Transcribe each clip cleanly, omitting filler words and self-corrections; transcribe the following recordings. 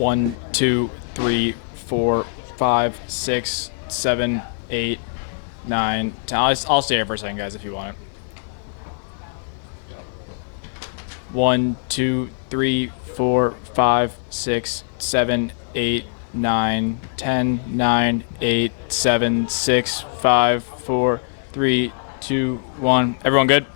1, 2, 3, 4, 5, 6, 7, 8, 9, 10. I'll stay here for a second, guys, if you want it. 1, 2, 3, 4, 5, 6, 7, 8, 9, 10, 9, 8, 7, 6, 5, 4, 3, 2, 1. Everyone good?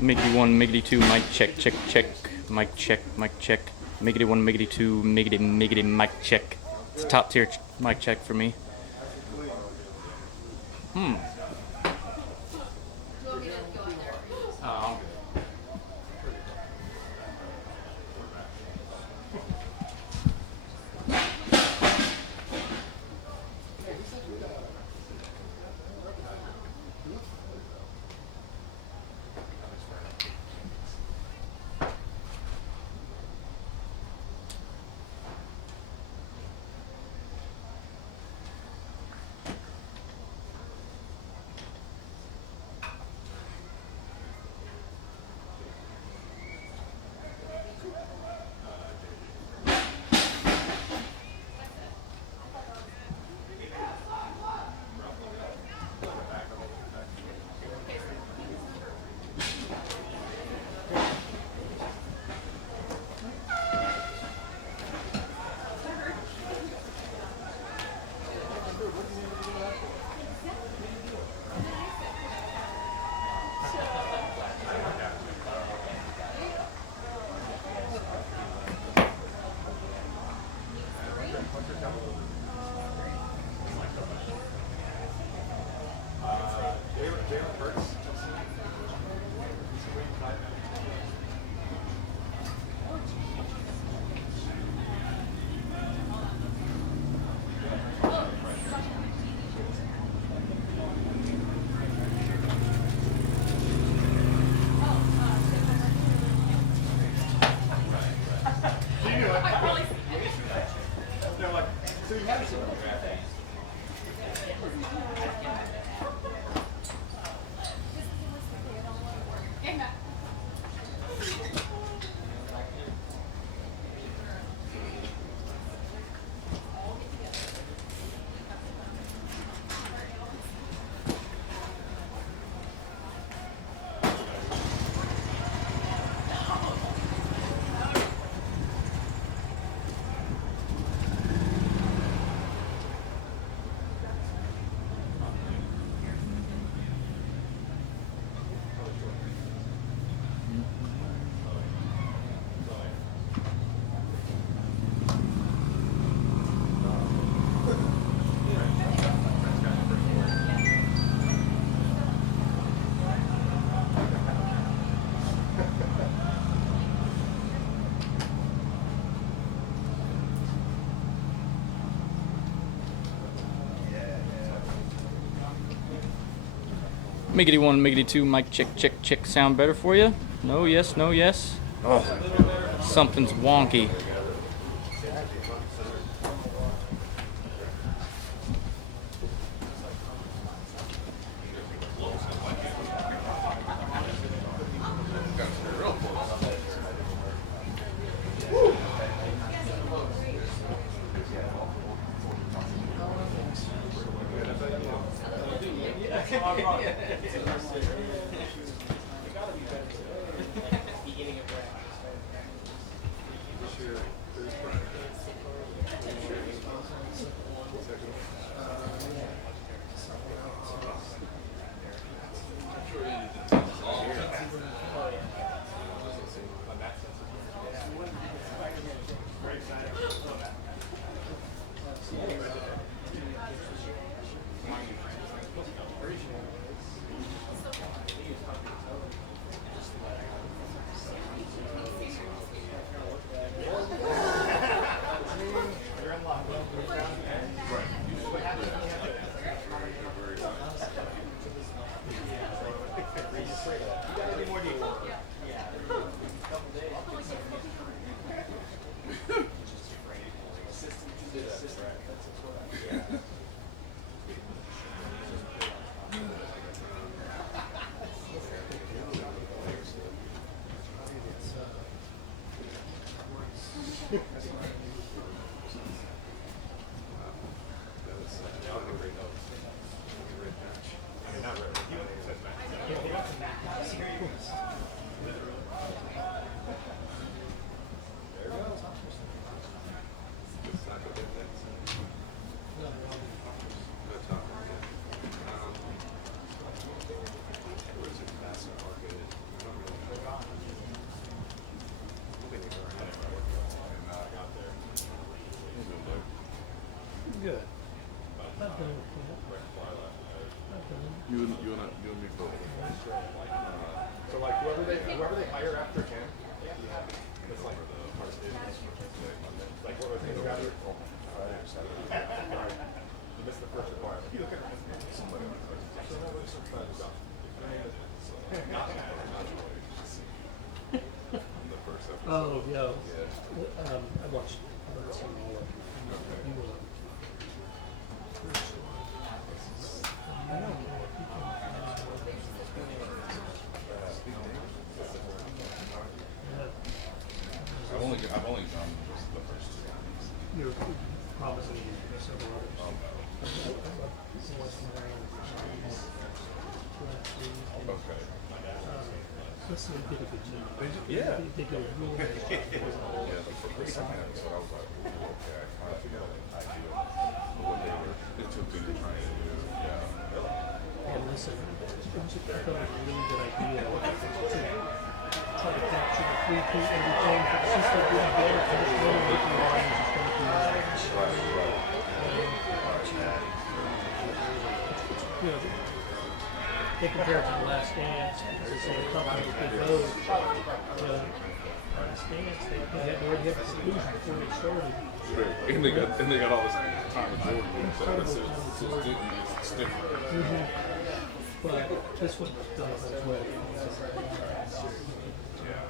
Miggity 1, Miggity 2, mic check, check, check, mic check, mic check. Miggity 1, Miggity 2, Miggity, Miggity, mic check. It's a top tier mic check for me. Miggity 1, Miggity 2, mic check, check, check. Sound better for you? No, yes, no, yes. Oh, something's wonky. Good. You and me both. So like whoever they hire after him, it's like what was it? Friday or Saturday. You missed the first requirement. Oh, yeah. I watched some more. You were first one. I know. I've only done just the first two. You're promising me several others. Okay. Let's see, they did a good job. Yeah. They did a really good job. Yeah, like the second episode, I was like, ooh, okay, I kind of feel an idea of what they were attempting to try and do. Yeah. And listen, I thought it was a really good idea to try to capture the three-peat everything. But since they didn't get it, I just wonder what the audience is going to be like. You know, they compare it to The Last Dance, because it's a company that did those. Last Dance, they already had the conclusion before they started. And they got all this time to do it, so it's different. But this one does as well. Yeah.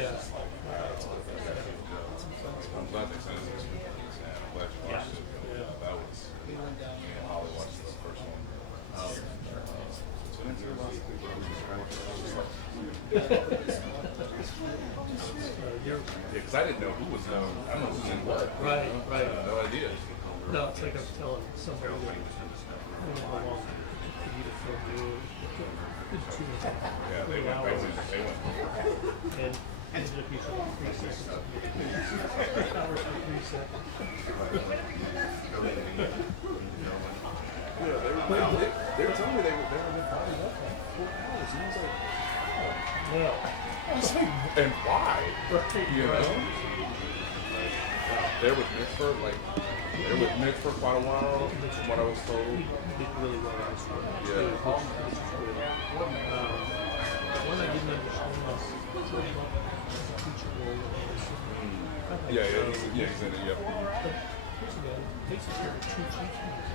Yeah. I'm glad they sent us this movie, and I'm glad you watched it. That was, me and Holly watched this first one. Because I didn't know who was I don't know who's in what. Right. I had no idea. No, it's like I'm telling somebody that I don't know how long for you to film your Yeah, they went. And ended up using 3 seconds. Hours for 3 seconds. yeah, they were telling me they were probably up like 4 hours, and I was like, No. I was like, and why? Right. You know? They're with Nick for quite a while, from what I was told. He did really well in this one. Yeah. The one I didn't understand was Jordan Love has a feature role in this. Yeah, he's in it, yeah. But here's a guy who takes his care of 2 teachers.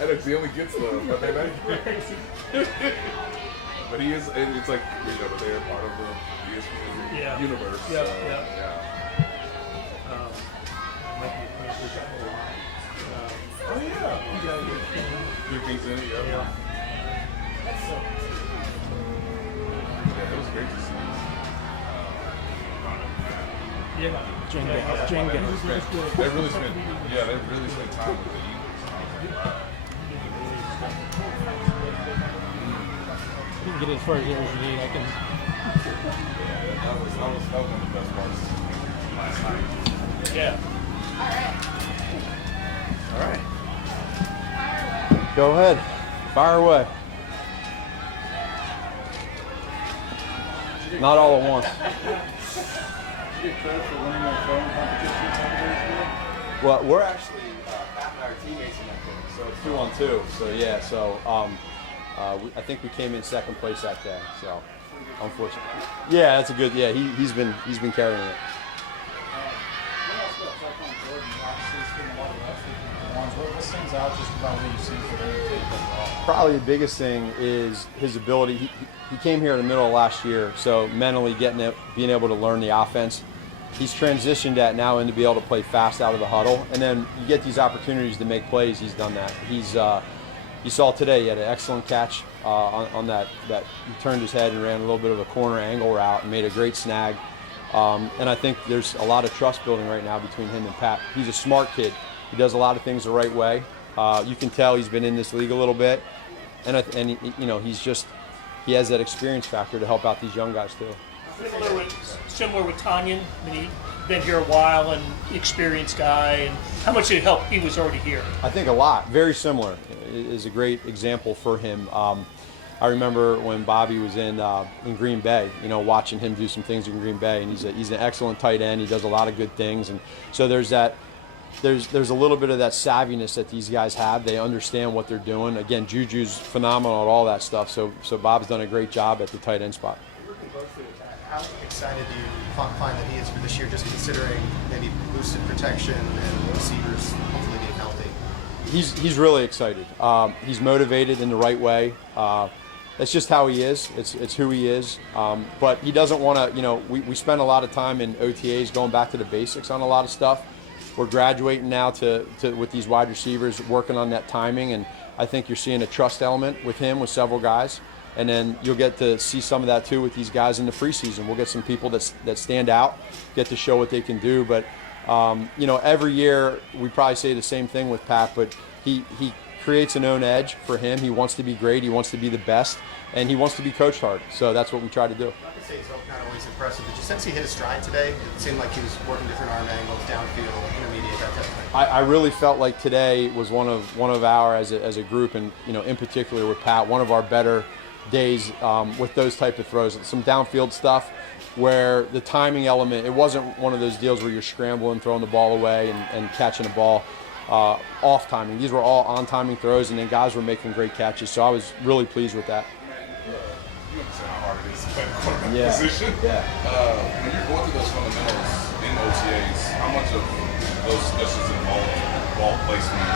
And he only gets the Monday night. But he is, it's like, but they're part of the ESPN universe. Yeah, so, yeah. Might be a place we got a lot. Oh, yeah. Your things in it, yeah. Yeah. Yeah, it was great to see. Jenga. They really spent time with the Eagles. You can get as far as you need. I can. Yeah, that was one of the best parts last night. Yeah. All right. Go ahead. Fire away. Not all at once. Well, we're actually Pat and I are teammates in that thing, so it's 2-on-2. So yeah, I think we came in second place that day. So unfortunately, yeah, that's a good. Yeah, he's been carrying it. What stands out just about what you've seen for him? Probably the biggest thing is his ability. He came here in the middle of last year, so mentally being able to learn the offense. He's transitioned that now into be able to play fast out of the huddle, and then you get these opportunities to make plays. He's done that. You saw today he had an excellent catch on that. He turned his head and ran a little bit of a corner angle route and made a great snag. And I think there's a lot of trust building right now between him and Pat. He's a smart kid. He does a lot of things the right way. You can tell he's been in this league a little bit, and he has that experience factor to help out these young guys too. Similar with Tanyan. I mean, he's been here a while and experienced guy. And how much did it help? He was already here. I think a lot. Very similar is a great example for him. I remember when Bobby was in Green Bay, watching him do some things in Green Bay, and he's an excellent tight end. He does a lot of good things, and so there's a little bit of that savviness that these guys have. They understand what they're doing. Again, Juju's phenomenal at all that stuff. So Bob's done a great job at the tight end spot. How excited do you find that he is for this year, just considering maybe boosted protection and receivers hopefully being healthy? He's really excited. He's motivated in the right way. That's just how he is. It's who he is. But he doesn't want to. We spend a lot of time in OTAs going back to the basics on a lot of stuff. We're graduating now to with these wide receivers, working on that timing, and I think you're seeing a trust element with him with several guys. And then you'll get to see some of that too with these guys in the preseason. We'll get some people that stand out, get to show what they can do. But every year we probably say the same thing with Pat, but he creates an own edge for him. He wants to be great. He wants to be the best, and he wants to be coached hard. So that's what we try to do. I could say he's not always impressive, but just since he hit his stride today, it seemed like he was working different arm angles, downfield, intermediate, that type of thing. I really felt like today was one of our as a group, and in particular with Pat, one of our better days with those type of throws. Some downfield stuff where the timing element, it wasn't one of those deals where you're scrambling, throwing the ball away and catching the ball off timing. These were all on timing throws, and then guys were making great catches. So I was really pleased with that. You understand how hard it is to play the quarterback position. Yeah. When you're going through those fundamentals in OTAs, how much of those discussions involve ball placement,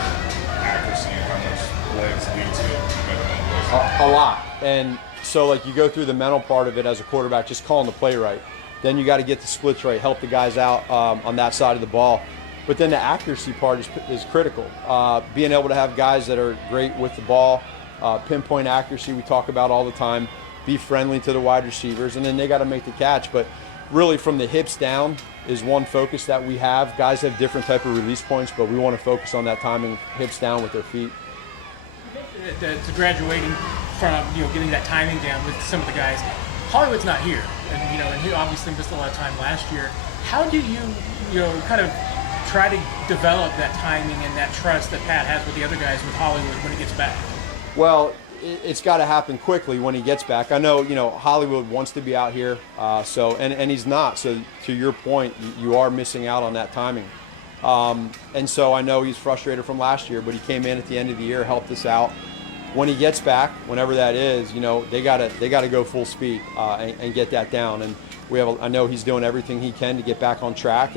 accuracy, and how much legs lead to better than those? A lot. And So like you go through the mental part of it as a quarterback, just calling the play right. Then you got to get the splits right, help the guys out on that side of the ball. But then the accuracy part is critical. Being able to have guys that are great with the ball, pinpoint accuracy we talk about all the time, be friendly to the wide receivers, and then they got to make the catch. But really from the hips down is one focus that we have. Guys have different type of release points, but we want to focus on that timing, hips down with their feet. To graduating from getting that timing down with some of the guys. Hollywood's not here, and he obviously missed a lot of time last year. How do you kind of try to develop that timing and that trust that Pat has with the other guys with Hollywood when he gets back? Well, it's got to happen quickly when he gets back. I know, Hollywood wants to be out here, and he's not. So to your point, you are missing out on that timing. And so I know he's frustrated from last year, but he came in at the end of the year, helped us out. When he gets back, whenever that is, they gotta go full speed and get that down. And I know he's doing everything he can to get back on track.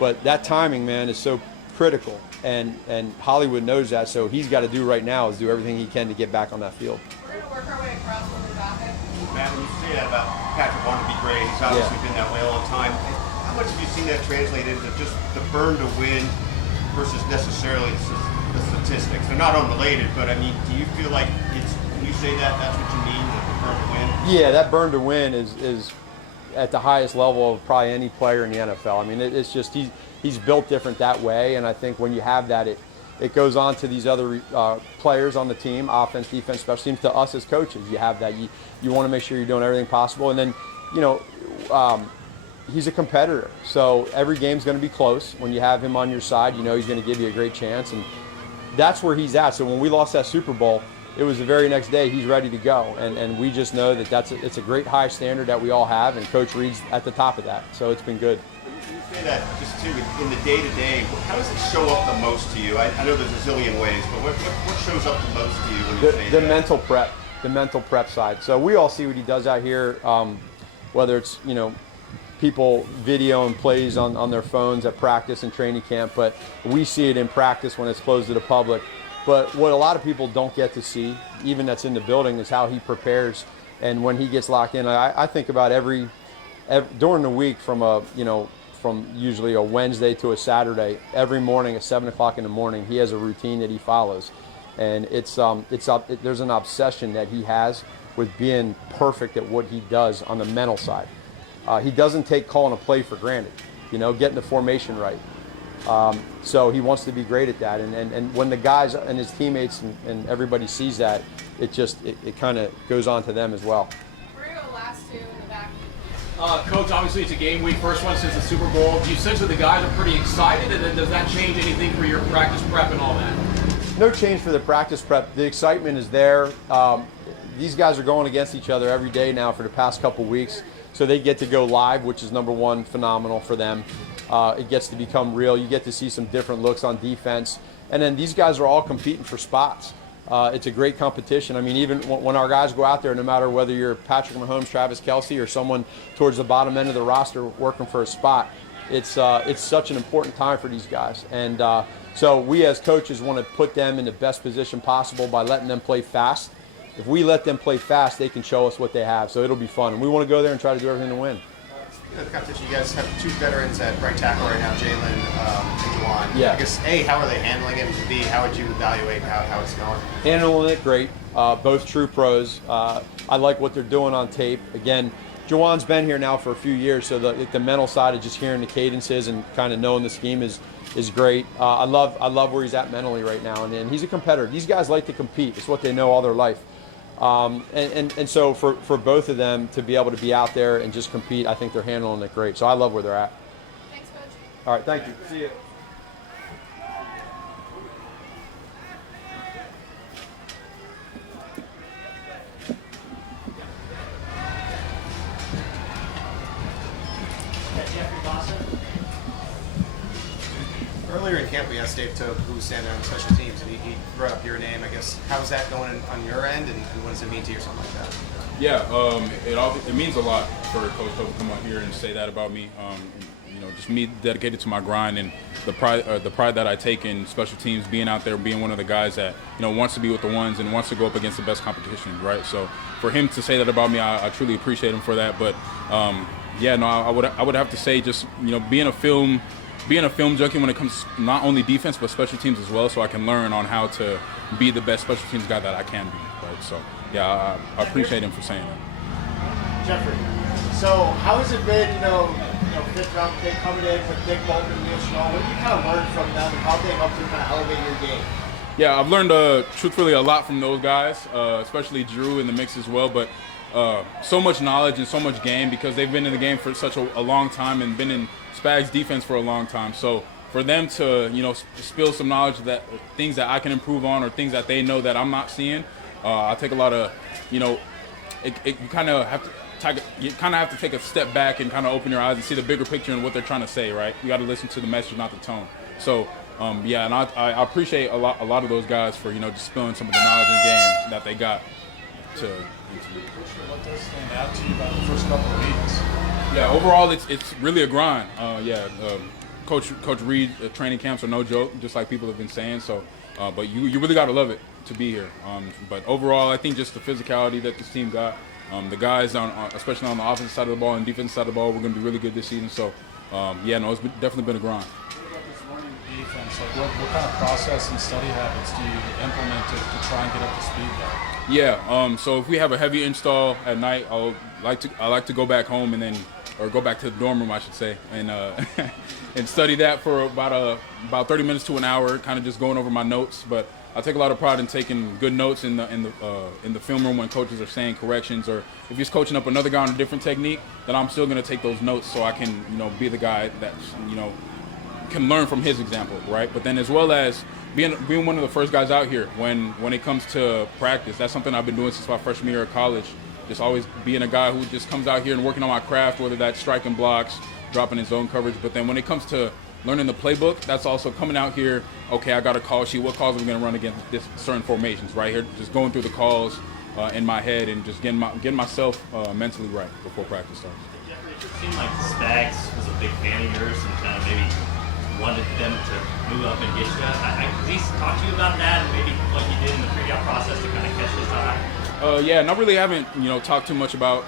But that timing, man, is so critical. And Hollywood knows that, so he's got to do right now is do everything he can to get back on that field. We're going to work our way across when we're back. Matt, when you say that about Patrick wanting to be great, he's obviously been that way all the time. How much have you seen that translate into just the burn to win versus necessarily the statistics? They're not unrelated, but I mean, do you feel like when you say that, that's what you mean, the burn to win? Yeah, that burn to win is at the highest level of probably any player in the NFL. I mean, it's just he's built different that way, and I think when you have that, it goes on to these other players on the team, offense, defense, special teams, to us as coaches. You have that. You want to make sure you're doing everything possible, and then he's a competitor, so every game's going to be close. When you have him on your side, he's going to give you a great chance, and that's where he's at. So when we lost that Super Bowl, it was the very next day he's ready to go, and we just know that it's a great high standard that we all have, and Coach Reed's at the top of that, so it's been good. You say that just too in the day-to-day, how does it show up the most to you? I know there's a zillion ways, but what shows up the most to you when you say the that? the mental prep side. So we all see what he does out here, whether it's people video and plays on their phones at practice and training camp, but we see it in practice when it's closed to the public. But what a lot of people don't get to see, even that's in the building, is how he prepares. And when he gets locked in, I think about every during the week from usually a Wednesday to a Saturday, every morning at 7 o'clock in the morning, he has a routine that he follows. And there's an obsession that he has with being perfect at what he does on the mental side. He doesn't take calling a play for granted, getting the formation right. So he wants to be great at that, and when the guys and his teammates and everybody sees that, it kind of goes on to them as well. We're going to go last two in the back. Coach, obviously it's a game week, first one since the Super Bowl. Do you sense that the guys are pretty excited, and then does that change anything for your practice prep and all that? No change for the practice prep. The excitement is there. These guys are going against each other every day now for the past couple weeks, so they get to go live, which is number one, phenomenal for them. It gets to become real. You get to see some different looks on defense. And then these guys are all competing for spots. It's a great competition. I mean, even when our guys go out there, no matter whether you're Patrick Mahomes, Travis Kelce, or someone towards the bottom end of the roster working for a spot, it's such an important time for these guys. And so we as coaches want to put them in the best position possible by letting them play fast. If we let them play fast, they can show us what they have. So it'll be fun. And we want to go there and try to do everything to win. The competition, you guys have two veterans at right tackle right now, Jalen and Juwan. Yeah. I guess, A, how are they handling it? And B, how would you evaluate how it's going? Handling it great. Both true pros. I like what they're doing on tape. Again, Juwan's been here now for a few years, so the mental side of just hearing the cadences and kind of knowing the scheme is great. I love where he's at mentally right now, and he's a competitor. These guys like to compete. It's what they know all their life. And so for both of them to be able to be out there and just compete, I think they're handling it great. So I love where they're at. Thanks, Coach. All right, thank you. See you. Jeffrey Bassa. Earlier in camp, we asked Dave Tope, who was standing on special teams, and he brought up your name. I guess, how's that going on your end, and what does it mean to you or something like that? Yeah, it means a lot for Coach Tope to come out here and say that about me. just me dedicated to my grind and the pride that I take in special teams, being out there, being one of the guys that wants to be with the ones and wants to go up against the best competition, right? So for him to say that about me, I truly appreciate him for that. But I would have to say just being a film junkie when it comes to not only defense but special teams as well, so I can learn on how to be the best special teams guy that I can be, right? So I appreciate him for saying that. Jeffrey, so how has it been, fifth round pick coming in with Nick Bolton and Neil Schnall? What have you kind of learned from them and how they helped you kind of elevate your game? Yeah, I've learned truthfully a lot from those guys, especially Drew in the mix as well, but so much knowledge and so much game because they've been in the game for such a long time and been in Spags defense for a long time. So for them to, spill some knowledge that things that I can improve on or things that they know that I'm not seeing, I take a lot of, you kind of have to take a step back and kind of open your eyes and see the bigger picture and what they're trying to say, right? You got to listen to the message, not the tone. So, and I appreciate a lot of those guys for, just spilling some of the knowledge and game that they got to. What does stand out to you about the first couple of weeks? Yeah, overall, it's really a grind. Coach Reed, training camps are no joke, just like people have been saying. So, but you really got to love it to be here. But overall, I think just the physicality that this team got, the guys especially on the offensive side of the ball and defensive side of the ball, we're going to be really good this season. So, it's definitely been a grind. What about this running defense? Like, what kind of process and study habits do you implement to try and get up to speed there? Yeah, so if we have a heavy install at night, I like to go back home or go back to the dorm room, I should say, and and study that for about 30 minutes to an hour, kind of just going over my notes. But I take a lot of pride in taking good notes in the film room when coaches are saying corrections, or if he's coaching up another guy on a different technique, then I'm still going to take those notes so I can be the guy that can learn from his example, right? But then as well as being one of the first guys out here when it comes to practice, that's something I've been doing since my freshman year of college. Just always being a guy who just comes out here and working on my craft, whether that's striking blocks, dropping his zone coverage. But then when it comes to learning the playbook, that's also coming out here, okay, I got a call sheet. What calls are we going to run against this certain formations right here? Just going through the calls in my head and just getting myself mentally right before practice starts. Jeffrey, it just seemed like Spags was a big fan of yours and kind of maybe wanted them to move up and get you. Has he talked to you about that and maybe what you did in the pre-op process to kind of catch his eye? I really haven't talked too much about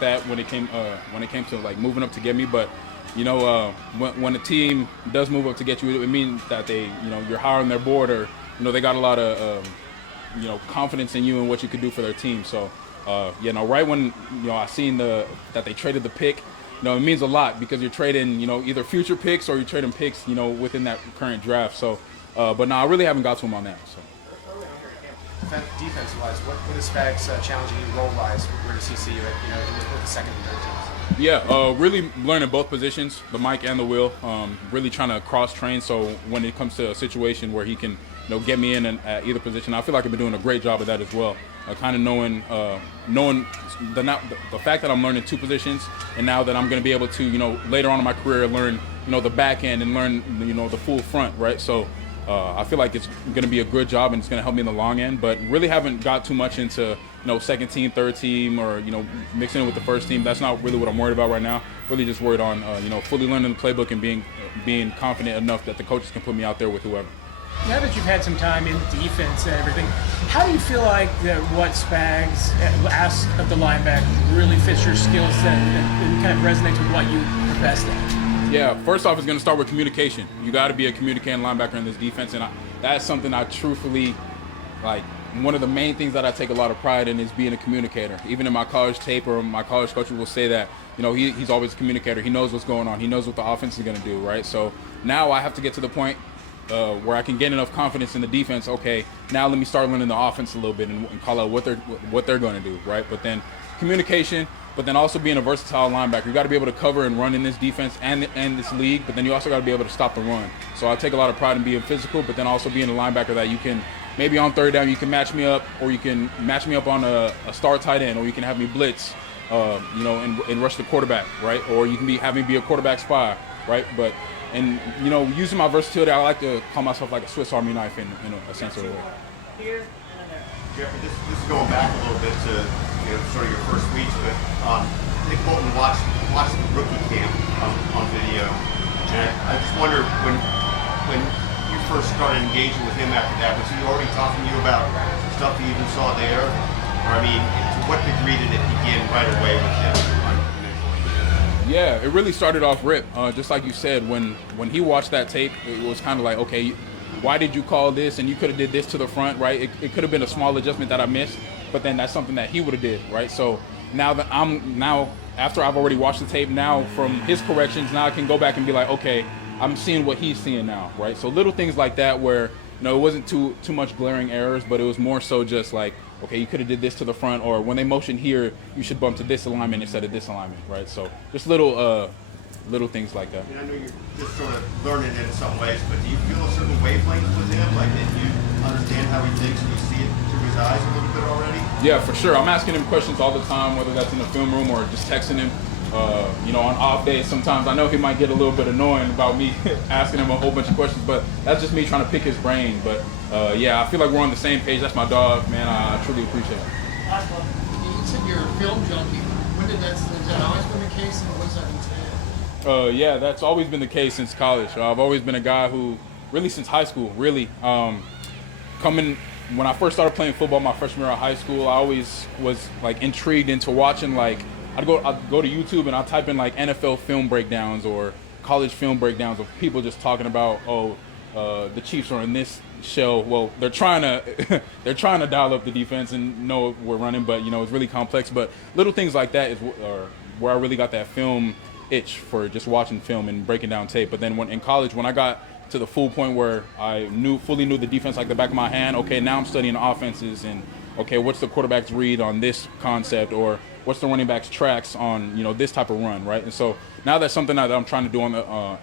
that when it came to like moving up to get me, but when a team does move up to get you, it means that they you're higher on their board, or they got a lot of confidence in you and what you could do for their team. So right when I seen that they traded the pick, it means a lot because you're trading either future picks or you're trading picks within that current draft. So but no, I really haven't got to him on that. So. Defense-wise, what is Spags challenging you role-wise? Where does he see you with the second and third teams? Yeah, really learning both positions, the mic and the wheel. Really trying to cross-train, so when it comes to a situation where he can get me in at either position, I feel like I've been doing a great job of that as well. Kind of knowing the fact that I'm learning two positions, and now that I'm going to be able to later on in my career learn the back end and learn the full front, right? So. I feel like it's going to be a good job and it's going to help me in the long end, but really haven't got too much into second team, third team, or mixing it with the first team. That's not really what I'm worried about right now. Really just worried on fully learning the playbook and being confident enough that the coaches can put me out there with whoever. Now that you've had some time in defense and everything, how do you feel like what Spags asks of the linebacker really fits your skill set and kind of resonates with what you're best at? Yeah, first off, it's going to start with communication. You got to be a communicating linebacker in this defense, and that's something I truthfully like. One of the main things that I take a lot of pride in is being a communicator. Even in my college tape, or my college coach will say that he's always a communicator. He knows what's going on. He knows what the offense is going to do, right? So now I have to get to the point where I can gain enough confidence in the defense. Okay, now let me start learning the offense a little bit and call out what they're going to do, right? But then communication. But then also being a versatile linebacker. You got to be able to cover and run in this defense and this league, but then you also got to be able to stop the run. So I take a lot of pride in being physical, but then also being a linebacker that you can, maybe on third down, you can match me up, or you can match me up on a star tight end, or you can have me blitz, and rush the quarterback, right? Or you can have me be a quarterback spy, right? But, using my versatility, I like to call myself like a Swiss Army knife in a sense of a way. Here. Jeffrey, this is going back a little bit to sort of your first weeks, but Nick Bolton watched watched the rookie camp on video, and I just wonder when you first started engaging with him after that, was he already talking to you about stuff he even saw there? Or, I mean, to what degree did it begin right away with him? Yeah, it really started off rip. Just like you said, when he watched that tape, it was kind of like, okay, why did you call this? And you could have did this to the front, right? It could have been a small adjustment that I missed, but then that's something that he would have did, right? So now that after I've already watched the tape, now from his corrections, now I can go back and be like, okay, I'm seeing what he's seeing now, right? So little things like that where, it wasn't too much glaring errors, but it was more so just like, okay, you could have did this to the front, or when they motion here, you should bump to this alignment instead of this alignment, right? So just little things like that. I mean, I know you're just sort of learning it in some ways, but do you feel a certain wavelength with him? Like, that you understand how he thinks and you see it through his eyes a little bit already? Yeah, for sure. I'm asking him questions all the time, whether that's in the film room or just texting him. On off days, sometimes I know he might get a little bit annoying about me asking him a whole bunch of questions, but that's just me trying to pick his brain. But yeah, I feel like we're on the same page. That's my dog, man. I truly appreciate it. You said you're a film junkie. When did has that always been the case, and what does that entail? Yeah, that's always been the case since college. I've always been a guy who, really since high school, really, when I first started playing football my freshman year of high school, I always was like intrigued into watching, like, I'd go to YouTube and I'd type in like NFL film breakdowns or college film breakdowns of people just talking about, the Chiefs are in this show. Well, they're trying to dial up the defense and know we're running, but it's really complex. But little things like that is where I really got that film itch for just watching film and breaking down tape. But then in college, when I got to the full point where I fully knew the defense like the back of my hand, okay, now I'm studying offenses and okay, what's the quarterback's read on this concept, or what's the running back's tracks on this type of run, right? And so now that's something that I'm trying to do on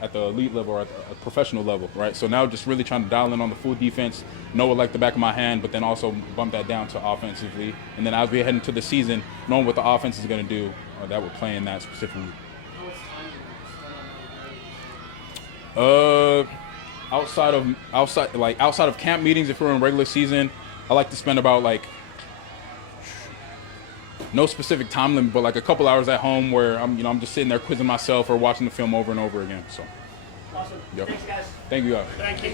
at the elite level or at the professional level, right? So now just really trying to dial in on the full defense, know it like the back of my hand, but then also bump that down to offensively. And then as we head into the season, knowing what the offense is going to do, that we're playing that specifically. Outside of camp meetings, if we're in regular season, I like to spend about no specific time limit, but like a couple hours at home where I'm just sitting there quizzing myself or watching the film over and over again. So, Awesome. Yep. Thanks, guys. Thank you guys. Thank you.